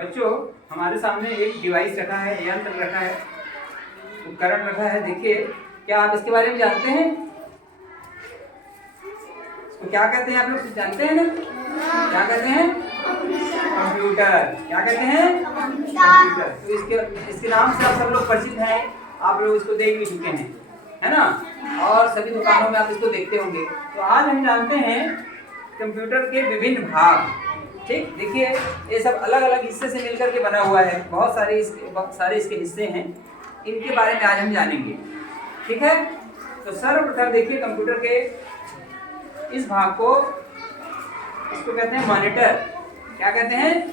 बच्चों, हमारे सामने एक डिवाइस रखा है, यंत्र रखा है, उपकरण रखा है। देखिए, क्या आप इसके बारे में जानते हैं? इसको क्या कहते हैं? आप लोग जानते हैं ना? क्या कहते हैं? कंप्यूटर। क्या कहते हैं? कंप्यूटर। तो इसके नाम से आप सब लोग परिचित हैं। आप लोग इसको देख भी चुके हैं, है ना? और सभी दुकानों में आप इसको देखते होंगे। तो आज हम जानते हैं कंप्यूटर के विभिन्न भाग। ठीक, देखिए, ये सब अलग अलग हिस्से से मिलकर के बना हुआ है। बहुत सारे इसके हिस्से हैं। इनके बारे में आज हम जानेंगे। ठीक है, तो सर्वप्रथम देखिए, कंप्यूटर के इस भाग को, इसको कहते हैं मॉनिटर। क्या कहते हैं?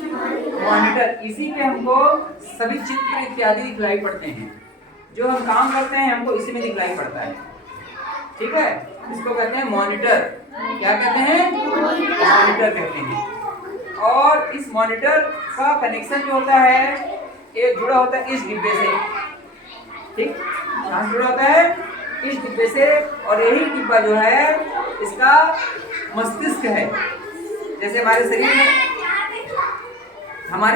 मॉनिटर। इसी पे हमको सभी चित्र इत्यादि दिखलाई पड़ते हैं। जो हम काम करते हैं हमको इसी में दिखलाई पड़ता है। ठीक है, इसको कहते हैं मॉनिटर। क्या कहते हैं? मॉनिटर कहते हैं। और इस मॉनिटर का कनेक्शन जो होता है, एक जुड़ा होता है इस डिब्बे से। ठीक, कहाँ जुड़ा होता है? इस डिब्बे से। और यही डिब्बा जो है इसका मस्तिष्क है। जैसे हमारे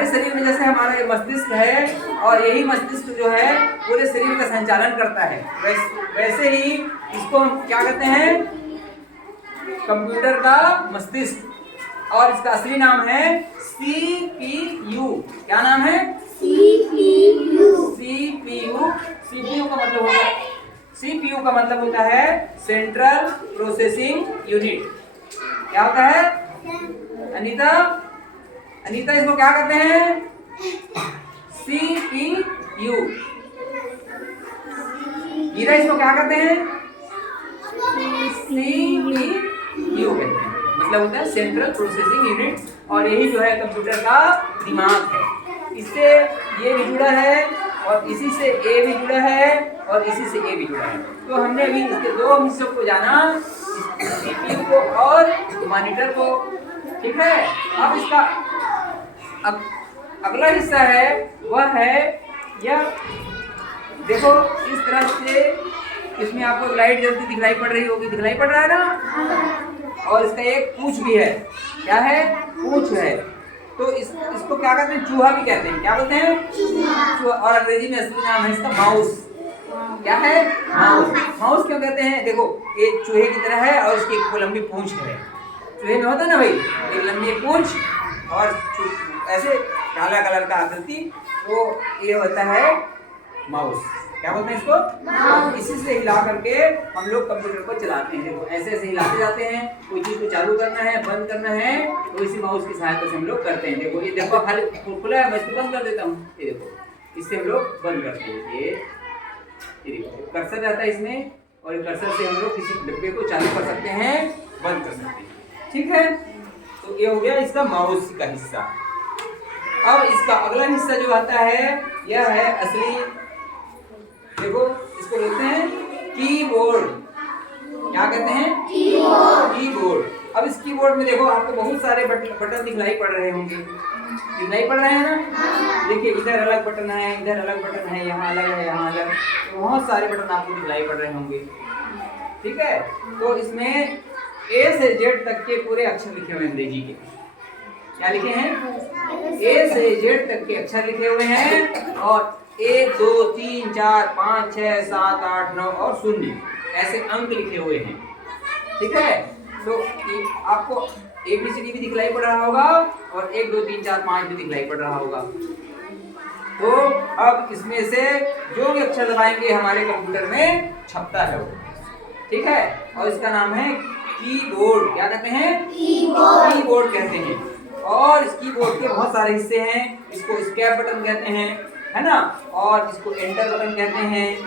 शरीर में जैसे हमारा ये मस्तिष्क है, और यही मस्तिष्क जो है पूरे शरीर का संचालन करता है, वैसे ही इसको हम क्या कहते हैं? कंप्यूटर का मस्तिष्क। और इसका असली नाम है CPU। क्या नाम है? CPU का मतलब होता है, CPU का मतलब होता है सेंट्रल प्रोसेसिंग यूनिट। क्या होता है? अनीता इसको क्या कहते हैं? CPU। मीरा इसको क्या कहते हैं? CPU कहते हैं। मतलब होता है सेंट्रल प्रोसेसिंग यूनिट। और यही जो है कंप्यूटर का दिमाग है। इससे ये भी जुड़ा है, और इसी से ए भी जुड़ा है, और इसी से ए भी जुड़ा है। तो हमने अभी इसके दो हिस्सों को जाना, CPU को और मॉनिटर को। ठीक है, अब इसका अगला हिस्सा है, वह है यह। देखो, इस तरह से इसमें आपको लाइट जल्दी दिखलाई पड़ रही होगी। दिखलाई पड़ रहा है ना? और इसका एक पूंछ भी है। क्या है? पूंछ है। तो इसको क्या कहते हैं? चूहा भी कहते हैं। क्या बोलते हैं? चूहा। और अंग्रेजी में असली नाम है इसका माउस। क्या है? माउस। माउस क्यों कहते हैं? देखो, ये चूहे की तरह है और इसकी एक लंबी पूंछ है। चूहे में होता है ना भाई, एक लंबी पूंछ और ऐसे काला कलर का आकृति, तो ये होता है माउस। क्या बोलते हैं इसको? माउस। इसी से हिला करके हम लोग कंप्यूटर को चलाते हैं। देखो, ऐसे ऐसे हिलाते जाते हैं। कोई चीज को चालू करना है, बंद करना है, तो इसी माउस की सहायता से हम लोग करते हैं। देखो, ये डब्बा खाली खुला है, मैं इसको बंद कर देता हूँ। ये देखो, इससे हम लोग बंद करते हैं। ये देखो, कर्सर रहता है इसमें, और कर्सर से हम लोग किसी डब्बे को चालू कर सकते हैं, बंद कर सकते हैं। ठीक है, तो ये हो गया इसका माउस का हिस्सा। अब इसका अगला हिस्सा जो आता है, यह है असली। देखो, इसको बोलते हैं कीबोर्ड। क्या कहते हैं? कीबोर्ड। अब इस कीबोर्ड में देखो, आपको बहुत सारे बटन दिखलाई पड़ रहे होंगे। दिखलाई पड़ रहे हैं ना? देखिए, इधर अलग बटन है, इधर अलग बटन है, यहाँ अलग है, यहाँ अलग। तो बहुत सारे बटन आपको दिखलाई पड़ रहे होंगे। ठीक है, तो इसमें A से Z तक के पूरे अक्षर लिखे हुए हैं अंग्रेजी के। क्या लिखे हैं? A से Z तक के अक्षर लिखे हुए हैं, और 1 2 3 4 5 6 7 8 9 और 0 ऐसे अंक लिखे हुए हैं। ठीक है, तो आपको ABCD भी दिखलाई पड़ रहा होगा, और 1 2 3 4 5 भी दिखलाई पड़ रहा होगा। तो अब इसमें से जो भी अक्षर दबाएंगे हमारे कंप्यूटर में छपता है वो। ठीक है, और इसका नाम है कीबोर्ड। क्या कहते हैं? कीबोर्ड कहते हैं। और इस कीबोर्ड के बहुत सारे हिस्से हैं। इसको एस्केप बटन कहते हैं, है ना? और इसको एंटर बटन कहते हैं,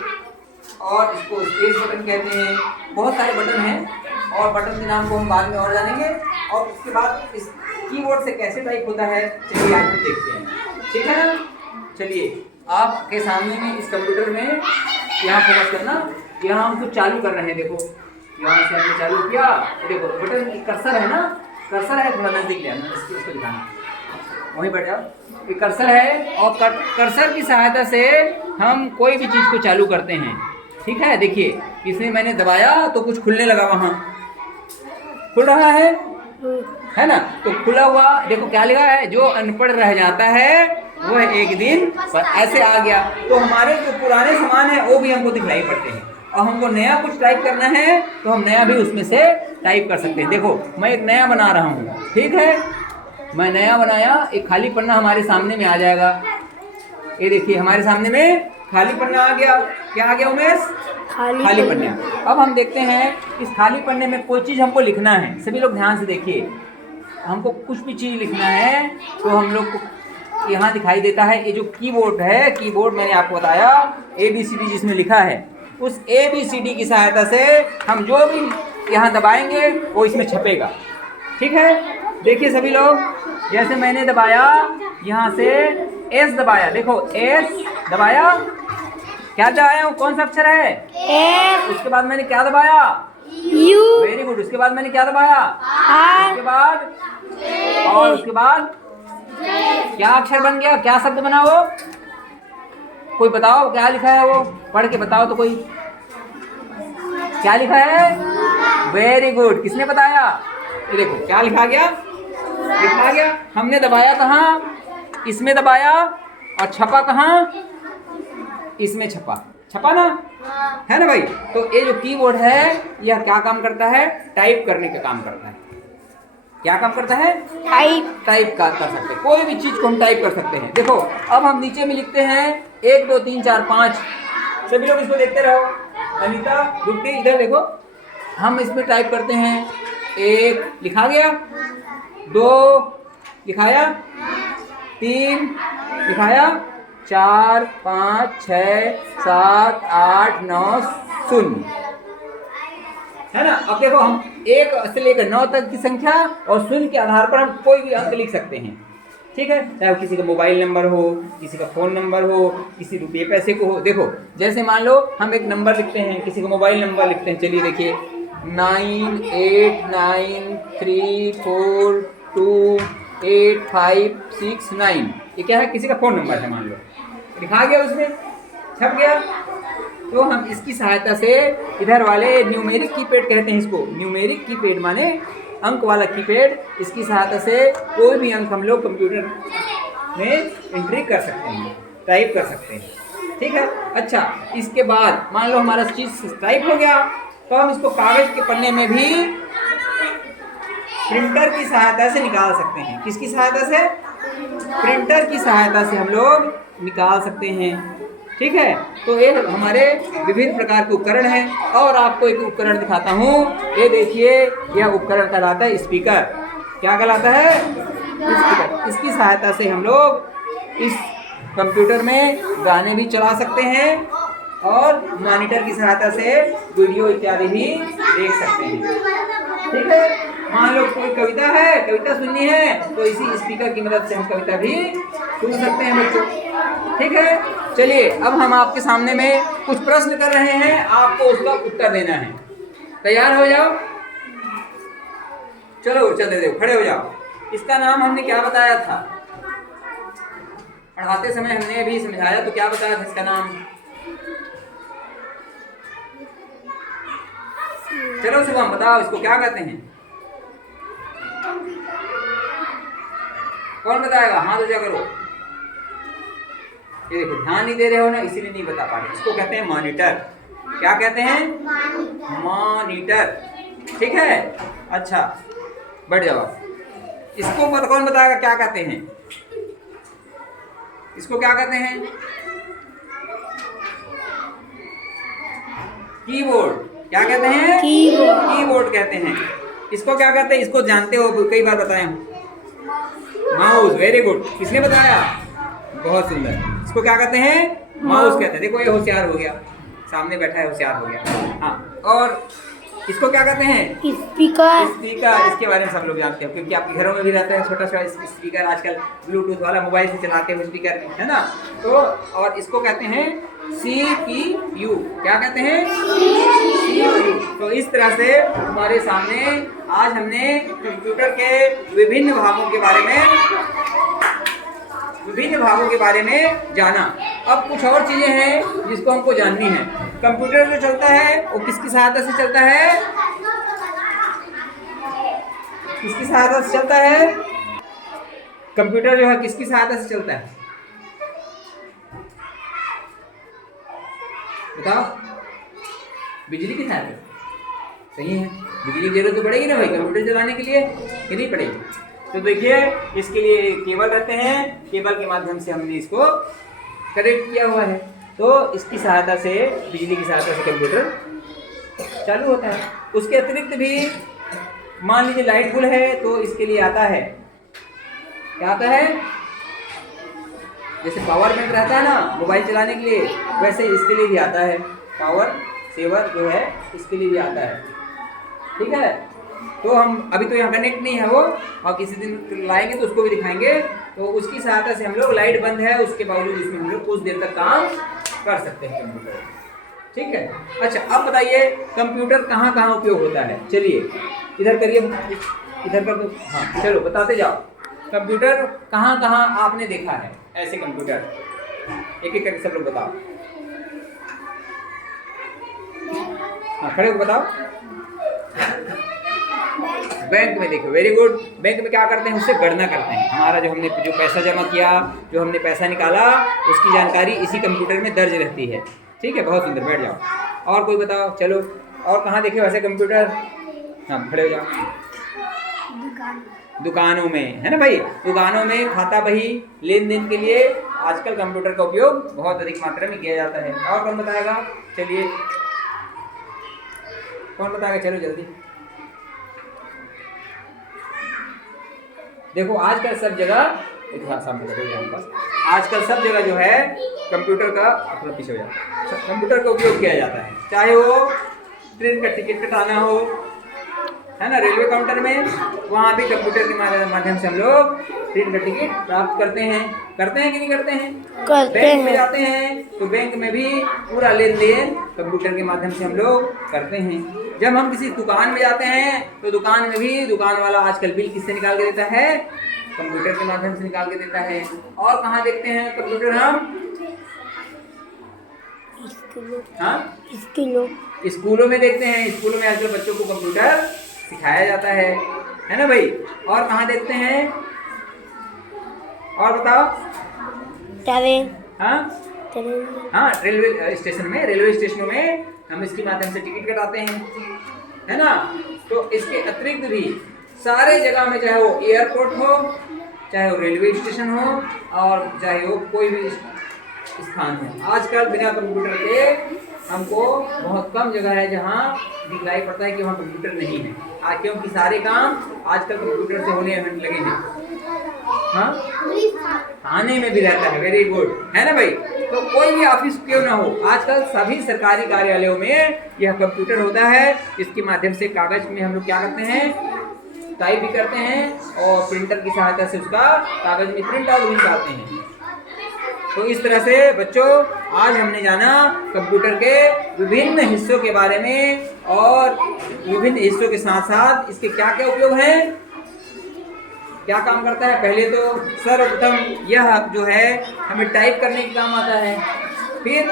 और इसको स्पेस बटन कहते हैं। बहुत सारे बटन हैं, और बटन के नाम को हम बाद में और जानेंगे। और उसके बाद इस कीबोर्ड से कैसे टाइप होता है, चलिए आज हम देखते हैं। ठीक है ना? चलिए, आपके सामने में इस कंप्यूटर में यहाँ फोकस करना। यहाँ हम कुछ चालू कर रहे हैं। देखो, यहाँ से हमने चालू किया। देखो, बटन कर्सर है ना? कर्सर है, थोड़ा नजदीक ले आना, इसको दिखाना। वहीं बैठ जाओ। ये कर्सर है, और कर्सर की सहायता से हम कोई भी चीज़ को चालू करते हैं। ठीक है, देखिए, इसमें मैंने दबाया तो कुछ खुलने लगा। वहाँ खुल रहा है, है ना। तो खुला हुआ देखो क्या लिखा है, जो अनपढ़ रह जाता है वह एक दिन पर ऐसे आ गया। तो हमारे जो पुराने सामान है वो भी हमको दिखलाई पड़ते हैं, और हमको नया कुछ टाइप करना है तो हम नया भी उसमें से टाइप कर सकते हैं। देखो मैं एक नया बना रहा हूँ, ठीक है, मैं नया बनाया, एक खाली पन्ना हमारे सामने में आ जाएगा। ये देखिए हमारे सामने में खाली पन्ना आ गया। क्या आ गया उमेश? खाली पन्ना। अब हम देखते हैं इस खाली पन्ने में कोई चीज़ हमको लिखना है। सभी लोग ध्यान से देखिए, हमको कुछ भी चीज़ लिखना है तो हम लोग को यहाँ दिखाई देता है। ये जो कीबोर्ड है, कीबोर्ड मैंने आपको बताया ABCD जिसमें लिखा है, उस ABCD की सहायता से हम जो भी यहाँ दबाएंगे वो इसमें छपेगा। ठीक है, देखिए सभी लोग, जैसे मैंने दबाया यहाँ से S दबाया, देखो S दबाया, क्या दबाया हूँ, कौन सा अक्षर है? S। उसके बाद मैंने क्या दबाया? U। Very good. उसके बाद मैंने क्या दबाया? R। उसके बाद और उसके बाद क्या अक्षर बन गया, क्या शब्द बना वो? कोई बताओ क्या लिखा है वो, पढ़ के बताओ तो कोई, क्या लिखा है? Very good. किसने बताया? ये देखो क्या लिखा गया, लिखा गया। हमने दबाया कहाँ? इसमें दबाया, और छपा कहाँ? इसमें छपा, छपा ना, है ना भाई। तो ये जो कीबोर्ड है यह क्या काम करता है? टाइप करने का काम करता है। क्या काम करता है? टाइप कर सकते हैं, कोई भी चीज को हम टाइप कर सकते हैं। देखो अब हम नीचे में लिखते हैं 1 2 3 4 5। सभी लोग इसको देखते रहो, अनीता गुड्डी इधर देखो, हम इसमें टाइप करते हैं। 1 लिखा गया, 2 लिखाया, 3 लिखाया, 4 5 6 7 8 9 0, है ना। अब देखो हम 1 से लेकर 9 तक की संख्या और 0 के आधार पर हम कोई भी अंक लिख सकते हैं। ठीक है, चाहे किसी का मोबाइल नंबर हो, किसी का फ़ोन नंबर हो, किसी रुपये पैसे को हो। देखो जैसे मान लो हम एक नंबर लिखते हैं, किसी का मोबाइल नंबर लिखते हैं। चलिए देखिए 9893428569, ये क्या है? किसी का फ़ोन नंबर है, मान लो लिखा गया, उसमें छप गया। तो हम इसकी सहायता से इधर वाले न्यूमेरिक कीपैड कहते हैं इसको, न्यूमेरिक कीपैड माने अंक वाला कीपैड, इसकी सहायता से कोई भी अंक हम लोग कंप्यूटर में एंट्री कर सकते हैं, टाइप कर सकते हैं। ठीक है, अच्छा इसके बाद मान लो हमारा चीज़ टाइप हो गया, तो हम इसको कागज़ के पन्ने में भी प्रिंटर की सहायता से निकाल सकते हैं। किसकी सहायता से? प्रिंटर की सहायता से हम लोग निकाल सकते हैं। ठीक है, तो ये हमारे विभिन्न प्रकार के उपकरण हैं। और आपको एक उपकरण दिखाता हूँ, ये देखिए, यह उपकरण कहलाता है स्पीकर। क्या कहलाता है? स्पीकर। इसकी सहायता से हम लोग इस कंप्यूटर में गाने भी चला सकते हैं और मॉनिटर की सहायता से वीडियो इत्यादि भी देख सकते हैं। ठीक है, मान लो कोई कविता है, कविता सुननी है, तो इसी स्पीकर की मदद से हम कविता भी सुन सकते हैं बच्चों। ठीक है, चलिए अब हम आपके सामने में कुछ प्रश्न कर रहे हैं, आपको उसका उत्तर देना है। तैयार हो जाओ, चलो चलते देखो, खड़े हो जाओ। इसका नाम हमने क्या बताया था? पढ़ाते समय हमने भी समझाया, तो क्या बताया था इसका नाम? चलो शुभम बताओ, इसको क्या कहते हैं? कौन बताएगा? हाथ ऊंचा करो। ये देखो ध्यान नहीं दे रहे हो ना, इसीलिए नहीं बता पा रहे। इसको कहते हैं मॉनिटर। क्या कहते हैं? मॉनिटर। ठीक है, अच्छा बैठ जाओ। इसको कौन बताएगा क्या कहते हैं? इसको क्या कहते हैं? कीबोर्ड। क्या कहते हैं? कीबोर्ड कहते हैं। इसको क्या कहते हैं? इसको जानते हो, कई बार बताया हूँ। माउस। Very good. किसने बताया? बहुत सुंदर। इसको क्या कहते हैं? माउस कहते हैं। देखो ये होशियार हो गया, सामने बैठा है, होशियार हो गया। हाँ, और इसको क्या कहते हैं? स्पीकर। स्पीकर, इसके बारे में सब लोग जानते हैं, क्योंकि आपके घरों में भी रहता है छोटा सा स्पीकर, आजकल ब्लूटूथ वाला मोबाइल से चलाते हैं स्पीकर, है ना। तो और इसको कहते हैं CPU। क्या कहते हैं? CPU। तो इस तरह से हमारे सामने आज हमने कंप्यूटर के विभिन्न भागों के बारे में जाना। अब कुछ और चीज़ें हैं जिसको हमको जाननी है। कंप्यूटर जो चलता है वो किसकी सहायता से चलता है? किसकी सहायता से चलता है? कंप्यूटर जो है किसकी सहायता से चलता है? बताओ। बिजली की सहायता से। सही है, बिजली की जरूरत तो पड़ेगी ना भाई कंप्यूटर चलाने के लिए, कि नहीं पड़ेगी? तो देखिए इसके लिए केबल रहते हैं, केबल के माध्यम से हमने इसको कनेक्ट किया हुआ है, तो इसकी सहायता से, बिजली की सहायता से कंप्यूटर चालू होता है। उसके अतिरिक्त भी मान लीजिए लाइट गुल है तो इसके लिए आता है, क्या आता है? जैसे पावर बैंक रहता है ना मोबाइल चलाने के लिए, वैसे इसके लिए भी आता है, पावर सेवर जो है इसके लिए भी आता है। ठीक है, तो हम अभी तो यहाँ कनेक्ट नहीं है वो, और किसी दिन लाएंगे तो उसको भी दिखाएंगे। तो उसकी सहायता से हम लोग, लाइट बंद है उसके बावजूद इसमें हम लोग कुछ देर तक काम कर सकते हैं कंप्यूटर। ठीक है, अच्छा अब बताइए कंप्यूटर कहाँ कहाँ उपयोग होता है? चलिए इधर करिए, इधर कर दो। हाँ चलो बताते जाओ, कंप्यूटर कहाँ कहाँ आपने देखा है ऐसे कंप्यूटर, एक एक करके सब लोग बताओ। हाँ खड़े होकर बताओ। बैंक में देखो, वेरी गुड। बैंक में क्या करते हैं? उससे गणना करते हैं, हमारा जो हमने जो पैसा जमा किया, जो हमने पैसा निकाला, उसकी जानकारी इसी कंप्यूटर में दर्ज रहती है। ठीक है, बहुत सुंदर, बैठ जाओ। और कोई बताओ, चलो और कहाँ देखे वैसे कंप्यूटर? हाँ खड़े हो जाओ। दुकानों में, है ना भाई, दुकानों में खाता बही लेन देन के लिए आजकल कंप्यूटर का उपयोग बहुत अधिक मात्रा में किया जाता है। और कौन बताएगा? चलिए कौन बताएगा? चलो जल्दी। देखो आजकल सब जगह, आजकल सब जगह जो है कंप्यूटर का, अपना पीछे हो जाता है, कंप्यूटर का उपयोग किया जाता है। चाहे वो ट्रेन का टिकट कटाना हो, है ना, रेलवे काउंटर में, वहाँ भी कंप्यूटर के माध्यम से हम लोग ट्रेन का टिकट प्राप्त करते हैं कि नहीं करते हैं? बैंक में जाते हैं तो बैंक में भी पूरा लेन देन कंप्यूटर के माध्यम से हम लोग करते हैं। जब हम किसी दुकान में जाते हैं तो दुकान में भी दुकान वाला आजकल बिल किससे निकाल के देता है? कंप्यूटर के माध्यम से निकाल के देता है। और कहाँ देखते हैं कंप्यूटर हम? स्कूलों में देखते हैं। स्कूलों में आजकल बच्चों को कंप्यूटर सिखाया जाता है ना भाई। और कहाँ देखते हैं? और बताओ। हाँ रेलवे स्टेशन में, रेलवे स्टेशनों में हम इसके माध्यम से टिकट कटाते हैं, है ना। तो इसके अतिरिक्त भी सारे जगह में, चाहे वो एयरपोर्ट हो, चाहे वो रेलवे स्टेशन हो, और चाहे वो कोई भी स्थान हो, आजकल बिना कंप्यूटर के हमको बहुत कम जगह है जहाँ दिखलाई पड़ता है कि वहाँ कंप्यूटर नहीं है। क्योंकि सारे काम आजकल कंप्यूटर से होने लगे हैं। हाँ, थाने में भी रहता है, वेरी गुड, है ना भाई। तो कोई भी ऑफिस क्यों ना हो, आजकल सभी सरकारी कार्यालयों में यह कंप्यूटर होता है। इसके माध्यम से कागज में हम लोग क्या करते हैं? टाइप भी करते हैं, और प्रिंटर की सहायता से उसका कागज में प्रिंट आउट भी निकालते हैं। तो इस तरह से बच्चों आज हमने जाना कंप्यूटर के विभिन्न हिस्सों के बारे में, और विभिन्न हिस्सों के साथ साथ इसके क्या क्या उपयोग हैं, क्या काम करता है। पहले तो सर्वप्रथम यह जो है हमें टाइप करने के काम आता है, फिर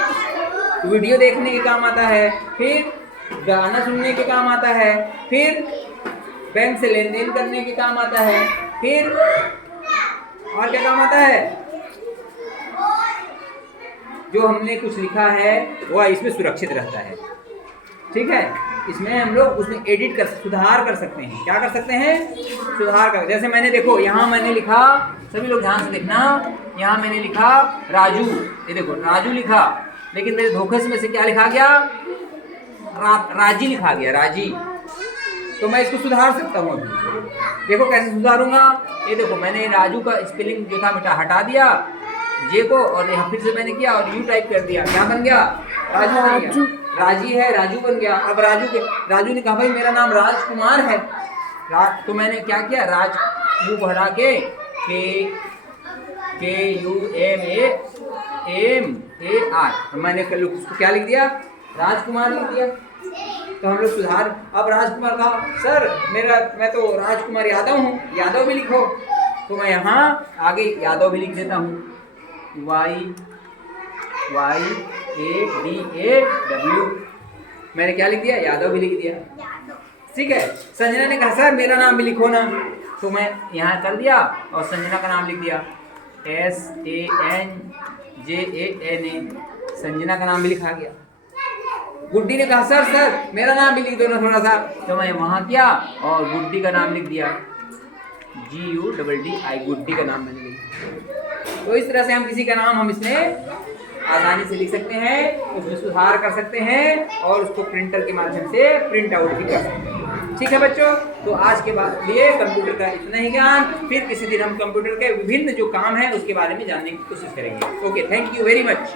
वीडियो देखने के काम आता है, फिर गाना सुनने के काम आता है, फिर बैंक से लेन देन करने के काम आता है, फिर और क्या काम आता है? जो हमने कुछ लिखा है वह इसमें सुरक्षित रहता है। ठीक है, इसमें हम लोग उसमें एडिट कर, सुधार कर सकते हैं। क्या कर सकते हैं? सुधार कर। जैसे मैंने, देखो यहाँ मैंने लिखा, सभी लोग ध्यान से देखना, यहाँ मैंने लिखा राजू, ये देखो राजू लिखा, लेकिन मेरे धोखे से क्या लिखा गया? राजी लिखा गया, राजी। तो मैं इसको सुधार सकता हूँ अभी। देखो कैसे सुधारूंगा। ये देखो मैंने राजू का स्पेलिंग जो था बेटा हटा दिया, जे को, और यहाँ फिर से मैंने किया और यू टाइप कर दिया। क्या बन गया? राजू बन गया। राजी है, राजू बन गया। अब राजू ने कहा भाई मेरा नाम राजकुमार है, तो मैंने क्या किया? राज यू को हटा के KUMAR, मैंने उसको क्या लिख दिया? राजकुमार लिख दिया। तो हम लोग सुधार। अब राजकुमार कहा सर मैं तो राजकुमार यादव हूँ, यादव भी लिखो। तो मैं यहाँ आगे यादव भी लिख देता हूँ, YYADAW। मैंने क्या लिख दिया? यादव भी लिख दिया। ठीक है। संजना ने कहा सर मेरा नाम भी लिखो ना, तो मैं यहाँ कर दिया और संजना का नाम लिख दिया, SANJANA, संजना का नाम भी लिखा गया। गुड्डी ने कहा सर मेरा नाम भी लिख दो ना थोड़ा सा, तो मैं वहाँ किया और गुड्डी का नाम लिख दिया, GUDDI, गुड्डी का नाम मैंने लिख दिया। तो इस तरह से हम किसी का नाम हम इसमें आसानी से लिख सकते हैं, उसमें सुधार कर सकते हैं और उसको प्रिंटर के माध्यम से प्रिंट आउट भी कर सकते हैं। ठीक है बच्चों, तो आज के बाद लिए कंप्यूटर का इतना ही ज्ञान, फिर किसी दिन हम कंप्यूटर के विभिन्न जो काम है उसके बारे में जानने की कोशिश करेंगे। Okay, thank you very much.